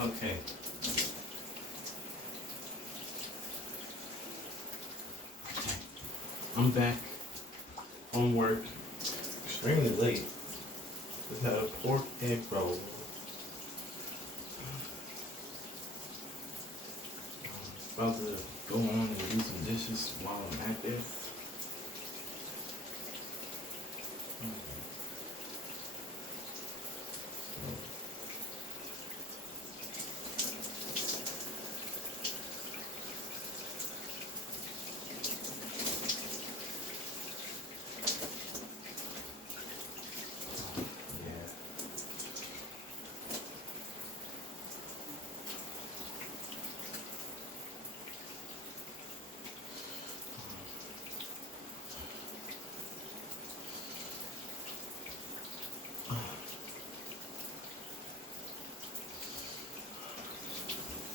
Okay. I'm back from work. Extremely late. Just had a pork egg roll. About to go on and do some dishes while I'm at this.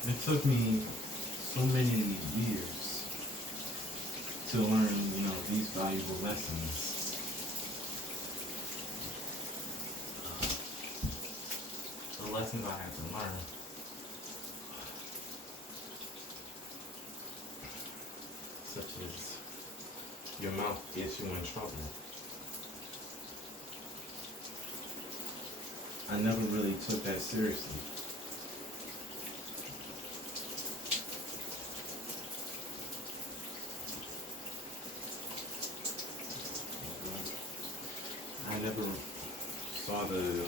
It took me so many years to learn, these valuable lessons. The lessons I had to learn. Such as your mouth gets you in trouble. I never really took that seriously. I never saw the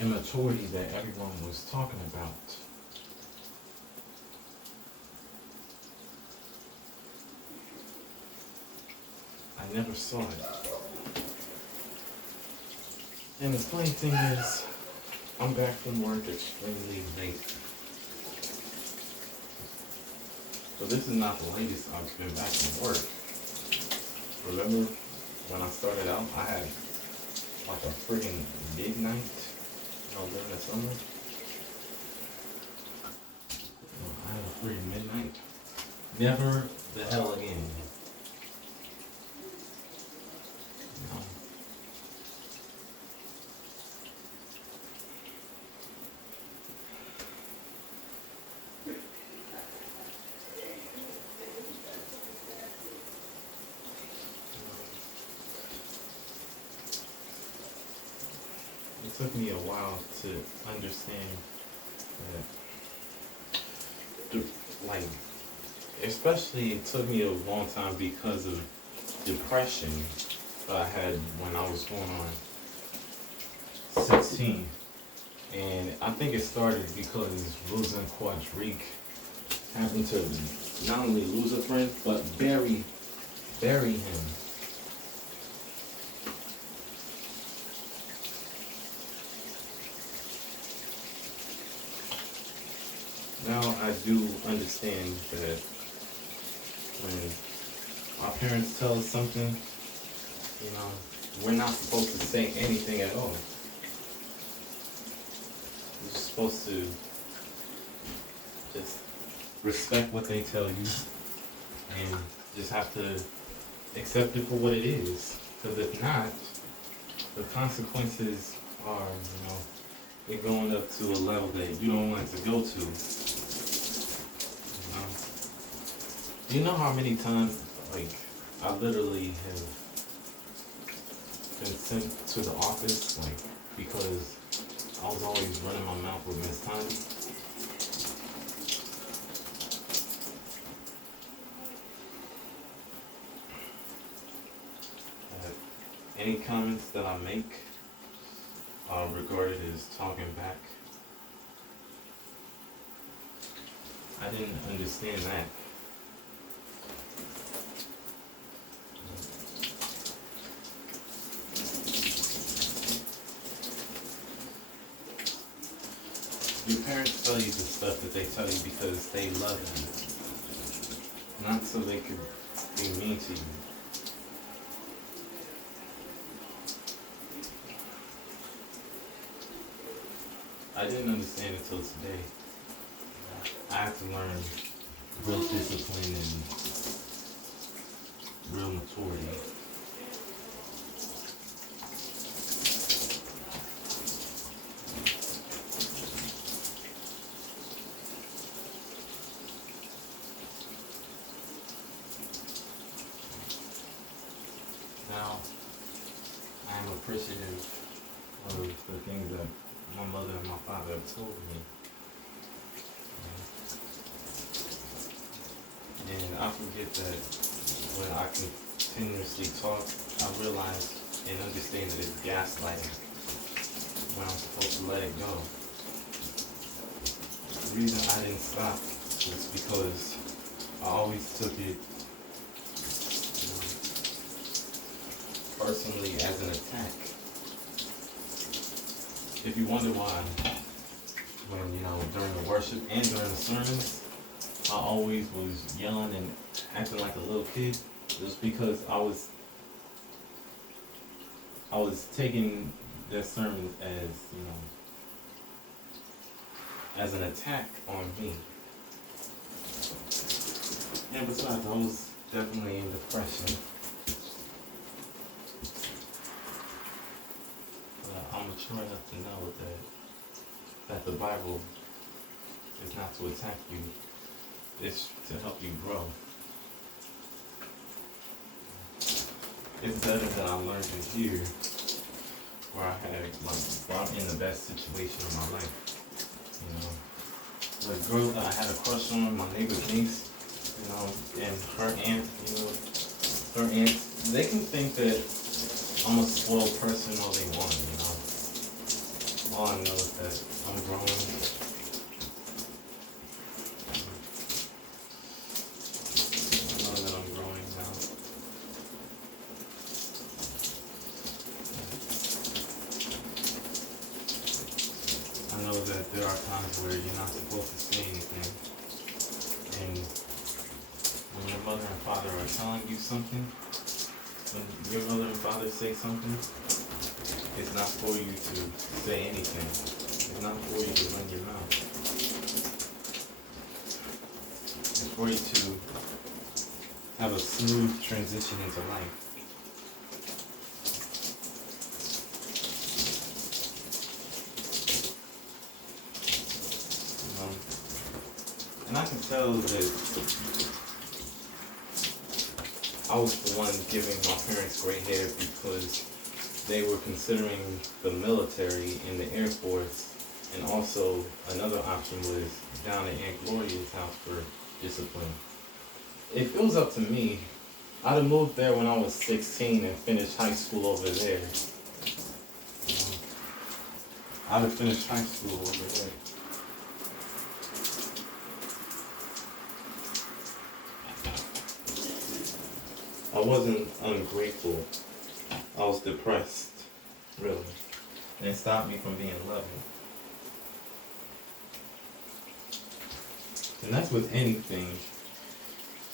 immaturity that everyone was talking about. I never saw it. And the funny thing is, I'm back from work extremely late. So this is not the latest I've been back from work. Remember when I started out, I had like a friggin' midnight, during the summer. I had a friggin' midnight. Never the hell again. It took me a while to understand that, especially it took me a long time because of depression that I had when I was going on 16. And I think it started because losing Quadrique happened to not only lose a friend, but bury him. Now I do understand that when our parents tell us something, we're not supposed to say anything at all. You're supposed to just respect what they tell you and just have to accept it for what it is. Because if not, the consequences are, they're going up to a level that you don't want to go to. Do you know how many times, I literally have been sent to the office, because I was always running my mouth with Miss Tiny. Any comments that I make are regarded as talking back. I didn't understand that. Your parents tell you the stuff that they tell you because they love you, not so they could be mean to you. I didn't understand it till today. I had to learn real discipline and real maturity. Now, I am appreciative of the things that my mother and my father have told me. And I forget that when I continuously talk, I realize and understand that it's gaslighting when I'm supposed to let it go. The reason I didn't stop was because I always took it personally as an attack. If you wonder why, when, during the worship and during the sermons, I always was yelling and acting like a little kid, it was because I was taking their sermons as an attack on me. And besides, I was definitely in depression. I'm mature enough to know that the Bible is not to attack you, it's to help you grow. It's better that I learned it here, where I'm in the best situation of my life. The girl that I had a crush on, my neighbor's niece, and her aunt, they can think that I'm a spoiled person all they want, All I know is that I'm growing. I know that I'm growing now. I know that there are times where you're not supposed to say anything. And when your mother and father are telling you something, when your mother and father say something, it's not for you to say anything. It's not for you to run your mouth. It's for you to have a smooth transition into life. And I can tell that I was the one giving my parents gray hair because they were considering the military and the Air Force, and also another option was down at Aunt Gloria's house for discipline. If it was up to me, I'd have moved there when I was 16 and finished high school over there. I'd have finished high school over there. I wasn't ungrateful. I was depressed, really. And it stopped me from being loving. And that's with anything.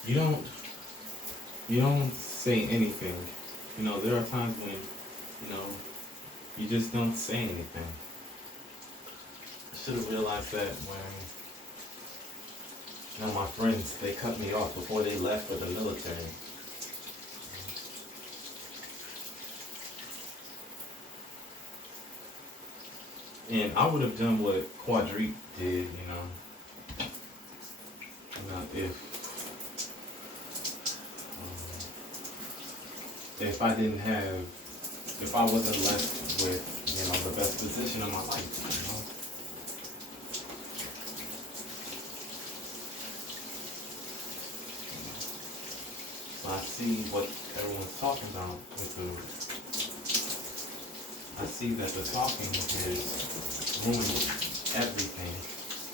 You don't say anything. There are times when, you just don't say anything. I should have realized that when, my friends, they cut me off before they left for the military. And I would have done what Quadrique did, if I wasn't left with, the best position of my life, So I see what everyone's talking about I see that the talking has ruined everything,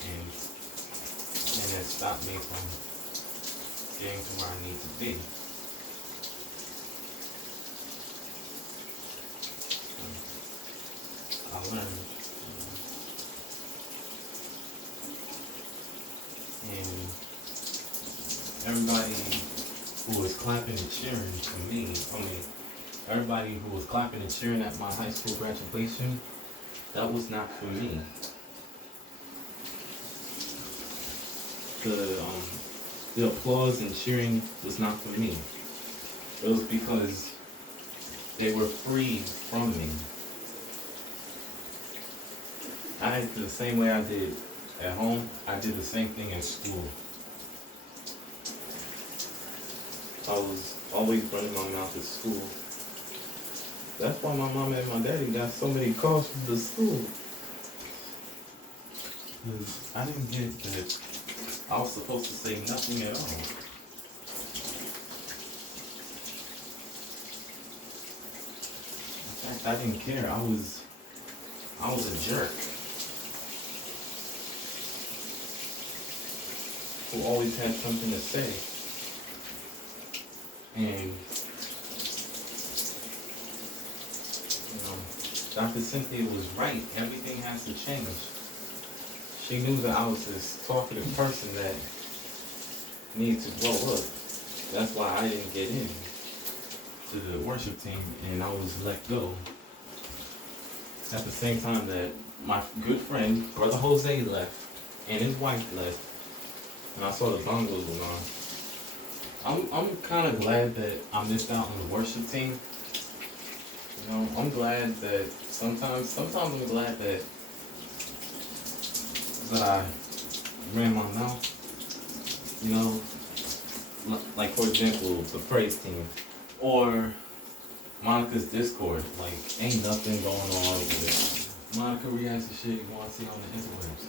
and has stopped me from getting to where I need to be. I learned, and everybody who was clapping and cheering for me, everybody who was clapping and cheering at my high school graduation, that was not for me. The applause and cheering was not for me. It was because they were free from me. I did the same way I did at home, I did the same thing at school. I was always running my mouth at school, That's why my mama and my daddy got so many calls from the school. 'Cause I didn't get that I was supposed to say nothing at all. In fact, I didn't care. I was a jerk who always had something to say. And Dr. Cynthia was right. Everything has to change. She knew that I was this talkative person that needed to grow up. That's why I didn't get in to the worship team and I was let go. At the same time that my good friend, Brother Jose, left and his wife left. And I saw the bungalows went on. I'm kind of glad that I missed out on the worship team. I'm glad that sometimes I'm glad that I ran my mouth. Like for example, the praise team or Monica's Discord. Like, ain't nothing going on with it. Monica reacts to shit you want to see on the interwebs.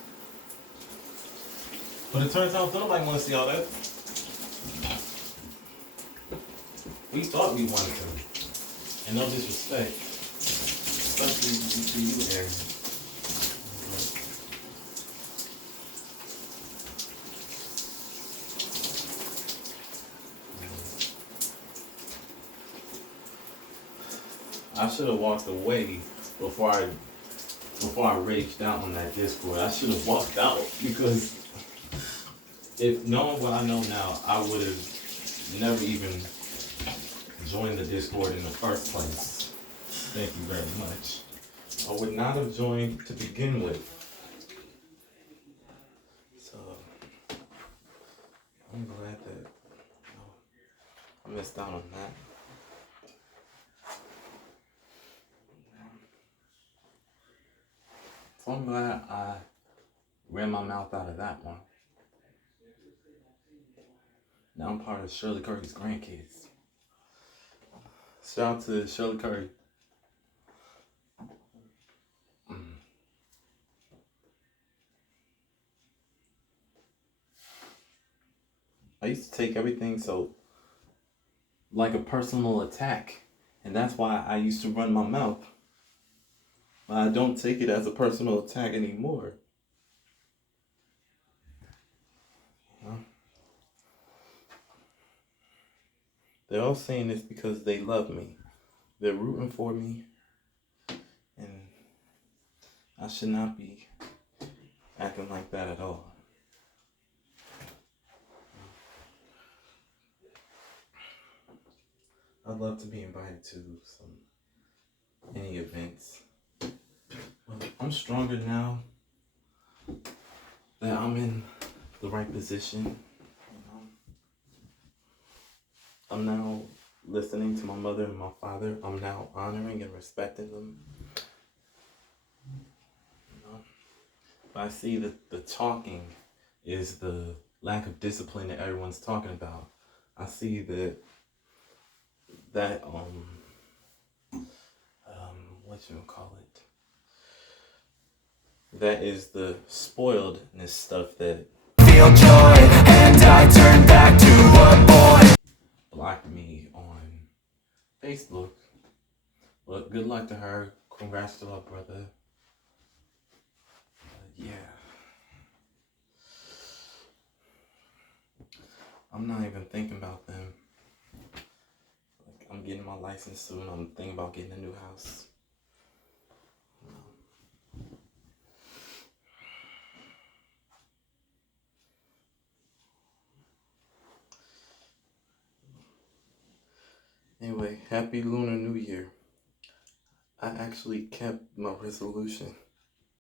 But it turns out nobody want to see all that. We thought we wanted to. And no disrespect. Especially to you, Aaron. I should have walked away before I raged out on that Discord. I should have walked out because if knowing what I know now, I would have never even joined the Discord in the first place. Thank you very much. I would not have joined to begin with. So I'm glad that I missed out on that. So I'm glad I ran my mouth out of that one. Now I'm part of Shirley Curry's grandkids. Shout out to Shirley Curry. I used to take everything so like a personal attack, and that's why I used to run my mouth. But I don't take it as a personal attack anymore. They're all saying this because they love me. They're rooting for me, and I should not be acting like that at all. I'd love to be invited to any events. But I'm stronger now that I'm in the right position. I'm now listening to my mother and my father. I'm now honoring and respecting them. But I see that the talking is the lack of discipline that everyone's talking about. I see that what you call it? That is the spoiledness stuff that feel joy, and I turn back to a boy. Blocked me on Facebook. But good luck to her. Congrats to her brother. Yeah. I'm not even thinking about them. Like, I'm getting my license soon. I'm thinking about getting a new house. Anyway, happy Lunar New Year. I actually kept my resolution.